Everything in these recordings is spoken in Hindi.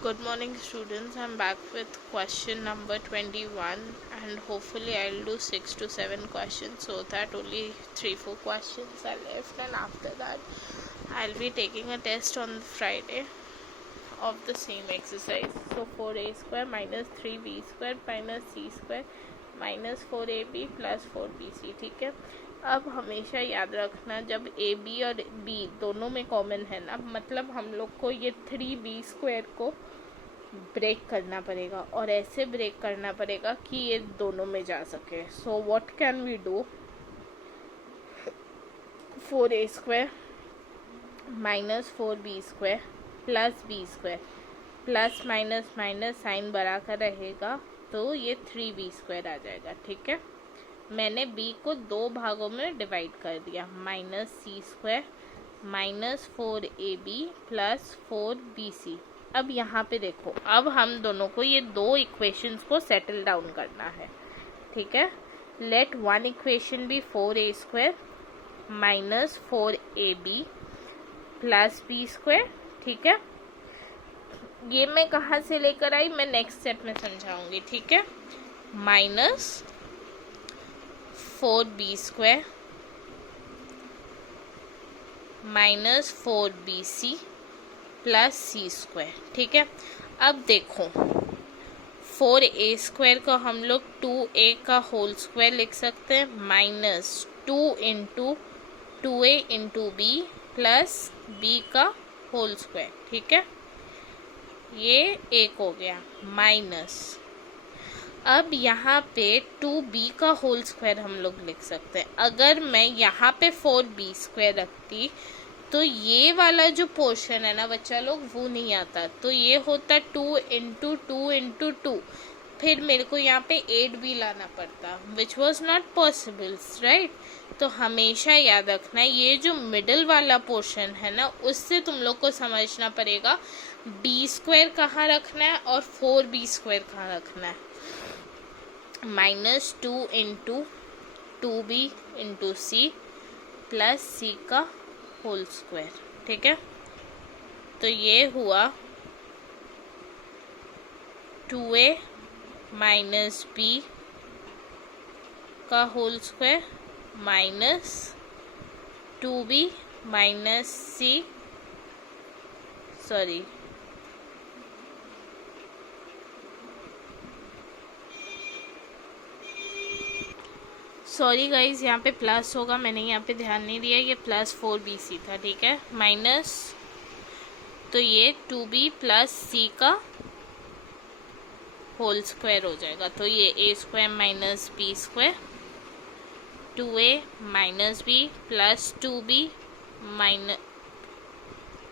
Good morning students, I'm back with question number 21 and hopefully I'll do 6 to 7 questions so that only 3-4 questions are left, and after that I'll be taking a test on Friday of the same exercise. So 4a square minus 3b square minus c square minus 4ab plus 4bc. ठीक है, अब हमेशा याद रखना जब ए बी और बी दोनों में कॉमन है ना, मतलब हम लोग को ये 3b स्क्वायर को ब्रेक करना पड़ेगा और ऐसे ब्रेक करना पड़ेगा कि ये दोनों में जा सके. So what can we do? 4a square minus 4b square plus b square, plus minus minus sign बड़ा कर रहेगा तो ये 3b स्क्वायर आ जाएगा. ठीक है, मैंने b को दो भागों में डिवाइड कर दिया. Minus c square minus 4ab plus 4bc. अब यहाँ पे देखो, अब हम दोनों को ये दो इक्वेशंस को सेटल डाउन करना है. ठीक है, let one equation be 4a square minus 4ab plus b square. ठीक है, ये मैं कहाँ से लेकर आई, मैं नेक्स्ट स्टेप में समझाऊंगी. ठीक है, minus 4b square minus 4bc plus c square. ठीक है, अब देखो 4a स्क्वायर को हम लोग 2a का होल स्क्वायर लिख सकते हैं minus 2 into 2a into B plus b का होल स्क्वायर. ठीक है, ये एक हो गया माइनस. अब यहाँ पे 2b का होल स्क्वायर हम लोग लिख सकते हैं. अगर मैं यहाँ पे 4b स्क्वायर रखती तो ये वाला जो पोर्शन है ना बच्चा लोग, वो नहीं आता, तो ये होता 2 इंटू 2 इंटू 2. फिर मेरे को यहाँ पे 8b लाना पड़ता, which was not possible, right. तो हमेशा याद रखना ये जो मिडल वाला पोर्शन है ना, उससे तुम लोग को समझना पड़ेगा b स्क्वायर कहाँ रखना है और 4b स्क्वायर कहाँ रखना है. Minus 2 into 2b into c plus c का होल स्क्वायर. ठीक है, तो ये हुआ 2a माइनस b का whole square minus 2b minus c sorry guys, यहाँ पे प्लस होगा, मैंने यहाँ पे ध्यान नहीं दिया, ये प्लस 4bc था. ठीक है, माइनस, तो ये 2b प्लस c का होल स्क्वायर हो जाएगा. तो ये a square minus b square 2a minus b plus 2b minus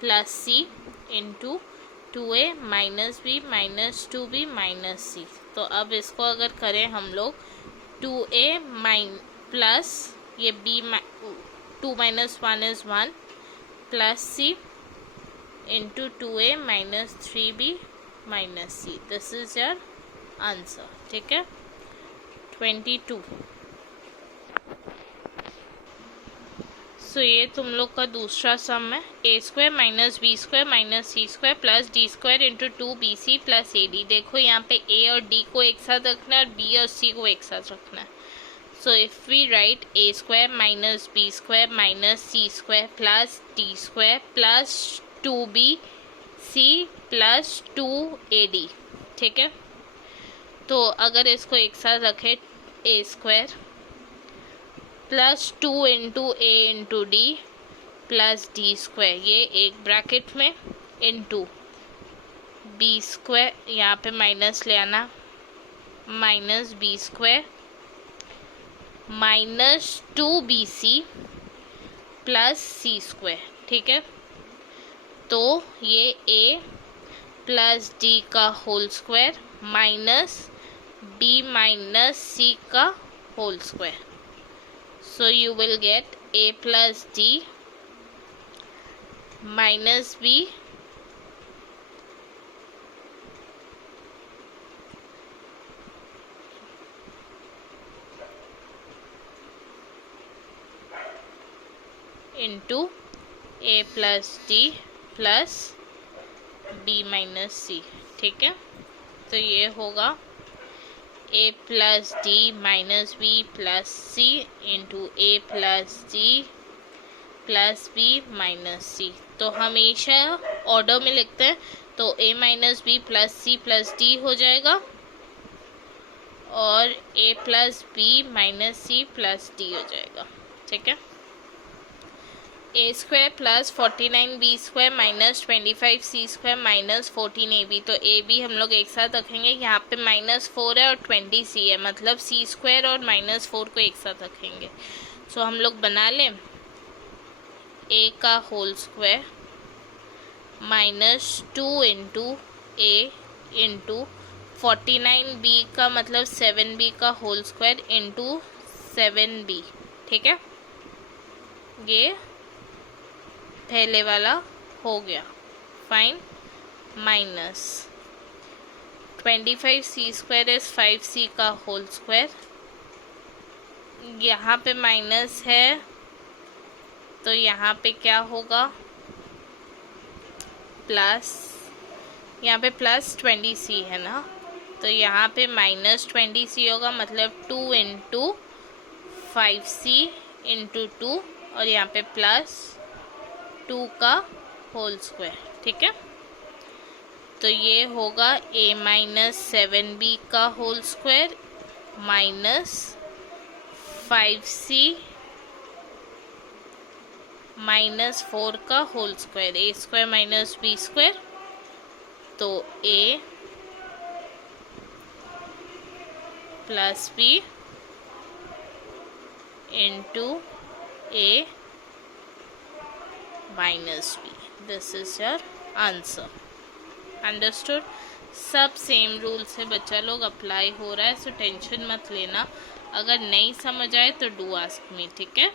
plus c into 2a minus b minus 2b minus c. तो अब इसको अगर करें हम लोग 2a प्लस ये b 2 minus 1 is 1 plus c into 2a minus 3b minus c. This is your answer. ठीक है, 22. सो ये तुम लोग का दूसरा सम है. a square minus B square minus C square plus D square into 2bc plus ad. देखो यहाँ पे a और d को एक साथ रखना है और b और c को एक साथ रखना है. So if we write a square minus B square minus C square plus D square plus 2bc plus 2ad. ठीक है, तो अगर इसको एक साथ रखें a square plus 2 into A into D plus D square, ये एक ब्रैकेट में इंटू बी स्क्वायर, यहाँ पे माइनस ले आना, minus B square minus 2bc plus c square. ठीक है, तो ये a प्लस डी का whole square minus b minus c का whole square. So you will get a plus d minus b into a plus d plus b minus c, ठीक है। तो ये होगा a plus d minus b plus c into a plus d plus b minus c. तो हमेशा ऑर्डर में लिखते हैं, तो a minus b plus c plus d हो जाएगा और a plus b minus c plus d हो जाएगा, ठीक है। A square plus 49 b square minus 25 C square minus 14 a b. तो ए बी हम लोग एक साथ रखेंगे, यहाँ पे -4 है और 20 सी है, मतलब सी स्क्वायर और -4 को एक साथ रखेंगे। सो हम लोग बना लें ए का होल स्क्वायर -2 इंटू ए इंटू 49 बी का मतलब 7b का होल स्क्वायर इंटू 7b, ठीक है। ये पहले वाला हो गया, fine. Minus 25 C square is 5c का होल स्क्वायर, यहाँ पे माइनस है तो यहाँ पे क्या होगा प्लस, यहाँ पे प्लस 20c है ना, तो यहाँ पे -20c होगा, मतलब 2 इंटू 5c इंटू 2 और यहाँ पे प्लस 2 का होल स्क्वायर, ठीक है। तो ये होगा a माइनस 7b का whole square minus 5c minus 4 का whole square, A square minus B square. तो a plus B into a minus B, this is your answer. Understood. सब सेम रूल से बच्चा लोग अप्लाई हो रहा है, सो टेंशन मत लेना। अगर नहीं समझ आए तो डू आस्क मी, ठीक है।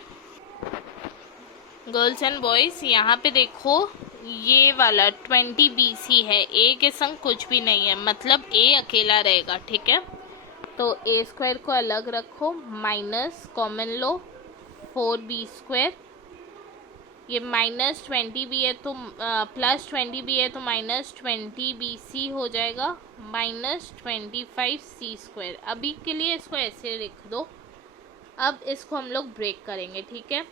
गर्ल्स एंड बॉयज, यहाँ पे देखो ये वाला 20 BC है, ए के संग कुछ भी नहीं है, मतलब ए अकेला रहेगा, ठीक है। तो ए स्क्वायर को अलग रखो, माइनस कॉमन लो 4b स्क्वायर, ये -20 भी है तो +20 भी है तो -20 BC हो जाएगा, -25 सी स्क्वायर। अभी के लिए इसको ऐसे लिख दो। अब इसको हम लोग ब्रेक करेंगे, ठीक है।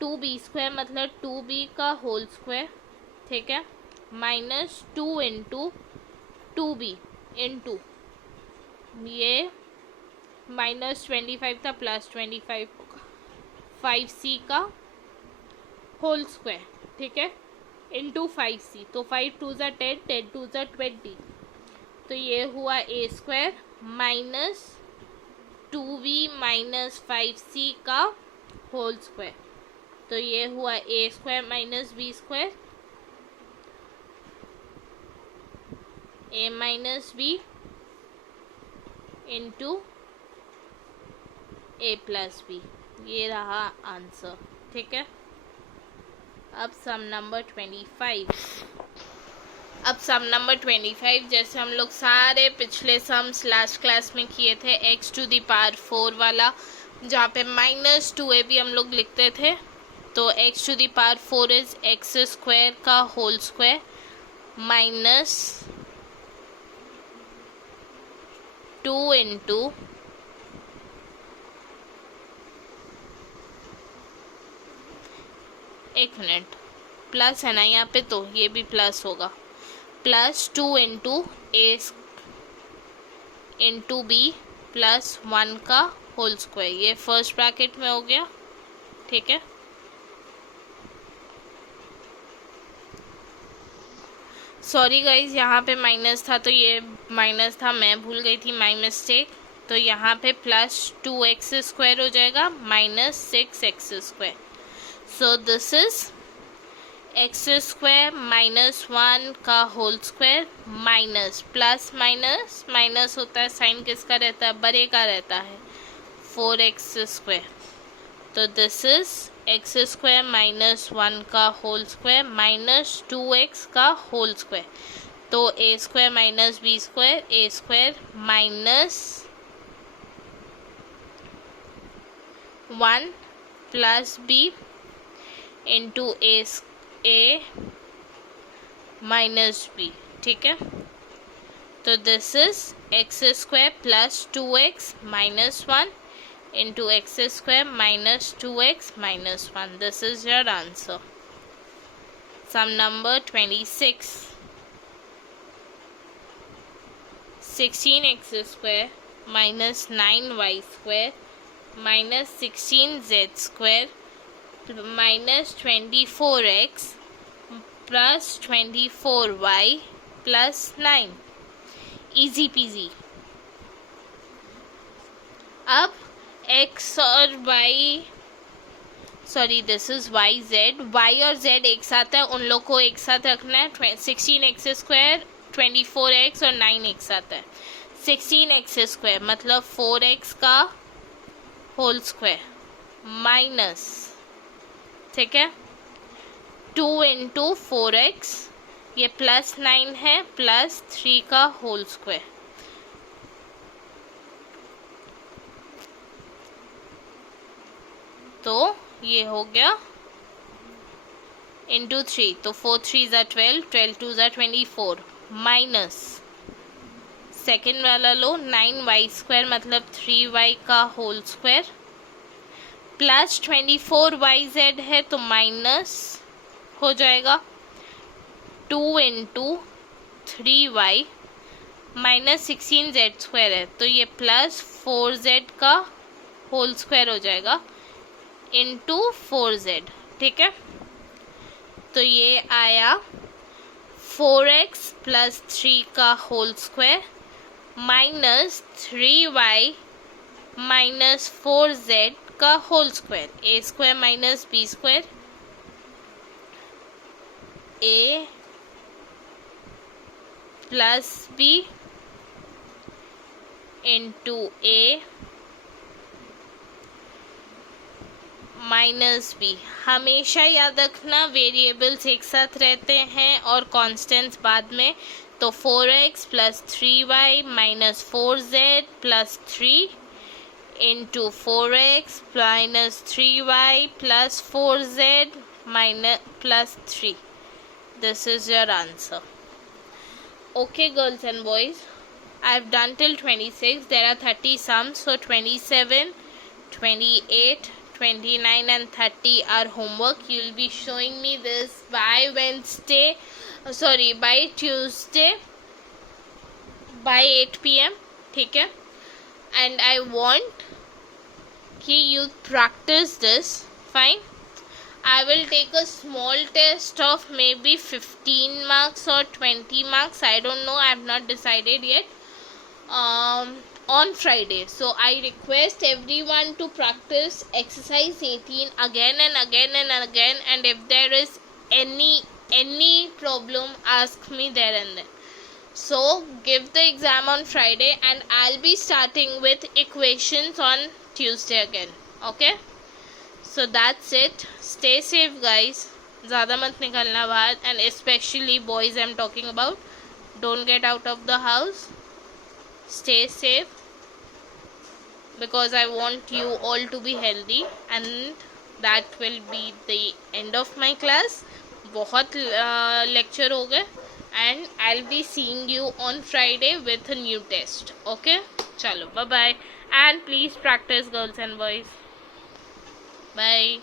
2b स्क्वायर मतलब 2b का होल स्क्वायर, ठीक है, -2 इंटू 2b इंटू ये -25 था +25 होगा 5c का होल स्क्वायर, ठीक है, इंटू 5c। तो 5 2 ज़ा 10, 10 2 ज़ा 20। तो ये हुआ ए square minus 2b minus 5c का होल स्क्वायर। तो ये हुआ ए square minus B square, A minus B into a plus B. ये रहा आंसर, ठीक है। अब सम नंबर 25। अब सम नंबर 25 जैसे हम लोग सारे पिछले सम्स लास्ट क्लास में किए थे, x⁴ वाला, जहाँ पे -2a भी हम लोग लिखते थे। तो x⁴ इज एक्स स्क्वायर का होल स्क्वायर माइनस 2 इंटू एक मिनट, प्लस है ना यहाँ पे, तो ये भी प्लस होगा, +2 इंटू ए इंटू बी प्लस 1 का होल स्क्वायर। ये फर्स्ट ब्रैकेट में हो गया, ठीक है। सॉरी गाइज, यहाँ पे माइनस था तो ये माइनस था, मैं भूल गई थी, माई मिस्टेक। तो यहाँ पे +2x² हो जाएगा -6x²। So this is x² -1 का whole square minus plus minus minus होता है, साइन किसका रहता है, बड़े का रहता है, 4x²। तो दिस इज x² -1 का होल स्क्वायर माइनस 2x का होल स्क्वायर। तो a² minus b² a² minus 1 plus b into a minus b, ठीक है। तो this is X square plus 2x minus 1 into X square minus 2x minus 1. This is your answer. Sum number 26. 16x square minus 9y square minus 16z square minus 24x plus 24y plus 9. Easy peasy. अब x और y, sorry this is y z, y और z एक साथ है, उन लोग को एक साथ रखना है. 16x स्क्वायर 24x और 9 एक साथ है. 16x स्क्वायर मतलब 4x का होल स्क्वायर माइनस, ठीक है, 2 इंटू 4x, ये प्लस 9 है, प्लस 3 का होल स्क्वायर. तो ये हो गया इंटू 3, तो 4 3 ज़ा 12, 12 2 ज़ा 24 माइनस सेकेंड वाला लो 9y स्क्वायर मतलब 3y का होल स्क्वायर प्लस 24yz है तो माइनस हो जाएगा 2 into 3y minus 16z square है तो ये प्लस 4z का होल स्क्वायर हो जाएगा इंटू 4z. ठीक है, तो ये आया 4x प्लस 3 का whole square minus 3y minus 4z का whole square. A square minus B square, A plus B into A minus B. हमेशा याद रखना वेरिएबल्स एक साथ रहते हैं और कांस्टेंट्स बाद में. तो 4x plus 3y minus 4z plus 3 into 4x minus 3y plus 4z minus plus 3. This is your answer. Okay girls and boys, I have done till 26. There are 30 sums, so 27, 28, 29 and 30 are homework. You will be showing me this by Wednesday, by Tuesday by 8 PM. ठीक है, and I want कि you practice this. Fine, I will take a small test of maybe 15 marks or 20 marks. I don't know. I have not decided yet. On Friday. So I request everyone to practice exercise 18 again and again and again. And if there is any problem, ask me there and then. So give the exam on Friday, and I'll be starting with equations on Tuesday again. Okay? So that's it. Stay safe guys. ज़्यादा मत निकलना बाहर, and especially boys I'm talking about. Don't get out of the house. Stay safe because I want you all to be healthy, and that will be the end of my class. बहुत lecture हो गए, and I'll be seeing you on Friday with a new test. Okay? चलो bye bye, and please practice girls and boys. Bye.